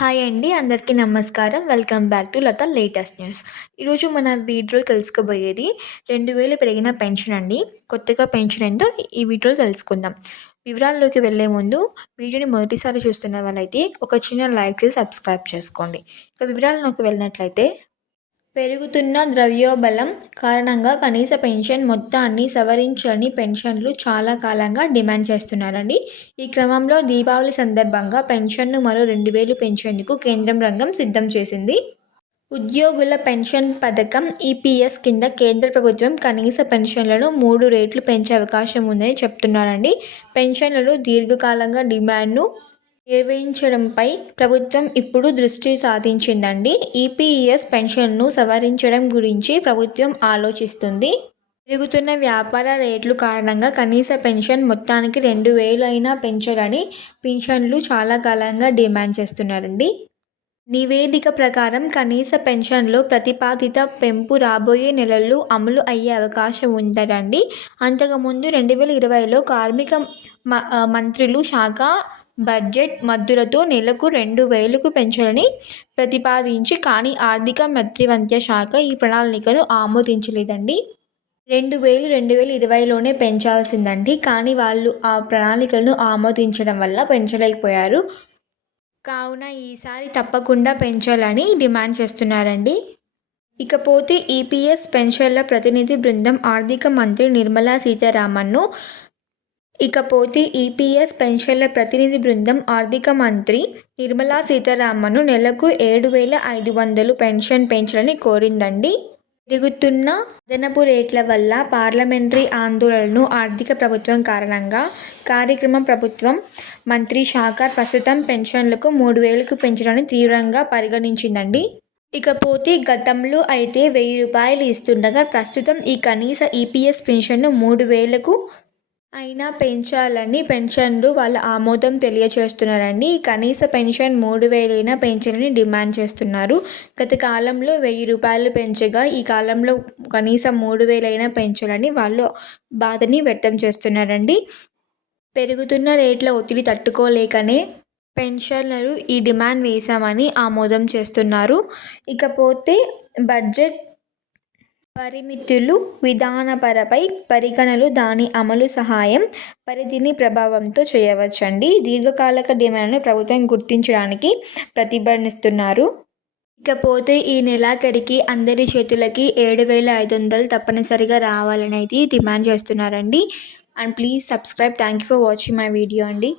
Hi అండి. అందరికీ నమస్కారం. Welcome back to Latha latest news. ఈరోజు మన వీడియోలో తెలుసుకోబోయేది 2000 పెరిగిన పెన్షన్ అండి. కొత్తగా పెన్షన్ ఎంతో ఈ వీడియోలో తెలుసుకుందాం. వివరాల్లోకి వెళ్ళే ముందు వీడియోని మొదటిసారి చూస్తున్న వాళ్ళైతే ఒక చిన్న లైక్ చేసి సబ్స్క్రైబ్ చేసుకోండి. ఇక వివరాల్లోకి వెళ్ళినట్లయితే పెరుగుతున్న ద్రవ్యోబలం కారణంగా కనీస పెన్షన్ మొత్తాన్ని సవరించాలని పెన్షన్లు చాలా కాలంగా డిమాండ్ చేస్తున్నారండి. ఈ క్రమంలో దీపావళి సందర్భంగా పెన్షన్ను మరో 2000 పెంచేందుకు కేంద్రం రంగం సిద్ధం చేసింది. ఉద్యోగుల పెన్షన్ పథకం ఈపీఎస్ కింద కేంద్ర ప్రభుత్వం కనీస పెన్షన్లను 3 రేట్లు పెంచే అవకాశం ఉందని చెప్తున్నారండి. పెన్షన్లలో దీర్ఘకాలంగా డిమాండ్ను నిర్వహించడంపై ప్రభుత్వం ఇప్పుడు దృష్టి సాధించిందండి. ఈపీఎస్ పెన్షన్ను సవరించడం గురించి ప్రభుత్వం ఆలోచిస్తుంది. పెరుగుతున్న వ్యాపార రేట్లు కారణంగా కనీస పెన్షన్ మొత్తానికి 2000 అయినా పెంచాలని పింఛన్లు చాలా కాలంగా డిమాండ్ చేస్తున్నారండి. నివేదిక ప్రకారం కనీస పెన్షన్లో ప్రతిపాదిత పెంపు రాబోయే నెలల్లో అమలు అయ్యే అవకాశం ఉందటండి. అంతకుముందు 2020లో కార్మిక మంత్రులు శాఖ బడ్జెట్ మద్దతుతో నెలకు 2000కు పెంచాలని ప్రతిపాదించి కానీ ఆర్థిక మంత్రిత్వ శాఖ ఈ ప్రణాళికను ఆమోదించలేదండి. 2020లోనే పెంచాల్సిందండి. కానీ వాళ్ళు ఆ ప్రణాళికలను ఆమోదించడం వల్ల పెంచలేకపోయారు. కావున ఈసారి తప్పకుండా పెంచాలని డిమాండ్ చేస్తున్నారండి. ఇకపోతే ఈపీఎస్ పెన్షన్ల ప్రతినిధి బృందం ఆర్థిక మంత్రి నిర్మలా సీతారామన్ను నెలకు 7,500 పెన్షన్ పెంచాలని కోరిందండి. పెరుగుతున్న అదనపు రేట్ల వల్ల పార్లమెంటరీ ఆందోళనలు ఆర్థిక ప్రభుత్వం కారణంగా కార్యక్రమ ప్రభుత్వం మంత్రి శాఖ ప్రస్తుతం పెన్షన్లకు 3,000కు పెంచడాన్ని తీవ్రంగా పరిగణించిందండి. ఇకపోతే గతంలో అయితే ₹1,000 ఇస్తుండగా ప్రస్తుతం ఈ కనీస ఈపీఎస్ పెన్షన్ను 3,000కు అయినా పెంచాలని పెన్షన్లు వాళ్ళ ఆమోదం తెలియచేస్తున్నారండి. కనీస పెన్షన్ 3,000 అయినా పెంచాలని డిమాండ్ చేస్తున్నారు. గత కాలంలో ₹1,000 పెంచగా ఈ కాలంలో కనీసం 3,000 అయినా పెంచాలని వాళ్ళు బాధని వ్యక్తం చేస్తున్నారండి. పెరుగుతున్న రేట్ల ఒత్తిడి తట్టుకోలేకనే పెన్షనర్లు ఈ డిమాండ్ వేశామని ఆమోదం చేస్తున్నారు. ఇకపోతే బడ్జెట్ పరిమితులు విధానపరపై పరిగణనలు దాని అమలు సహాయం పరిధిని ప్రభావంతో చేయవచ్చండి. దీర్ఘకాలిక డిమాండ్ను ప్రభుత్వం గుర్తించడానికి ప్రతిపాదిస్తున్నారు. ఇకపోతే ఈ నెలాఖరికి అందరి చేతులకి 7,500 తప్పనిసరిగా రావాలని అయితే డిమాండ్ చేస్తున్నారండి. And please subscribe. Thank you for watching my video అండి.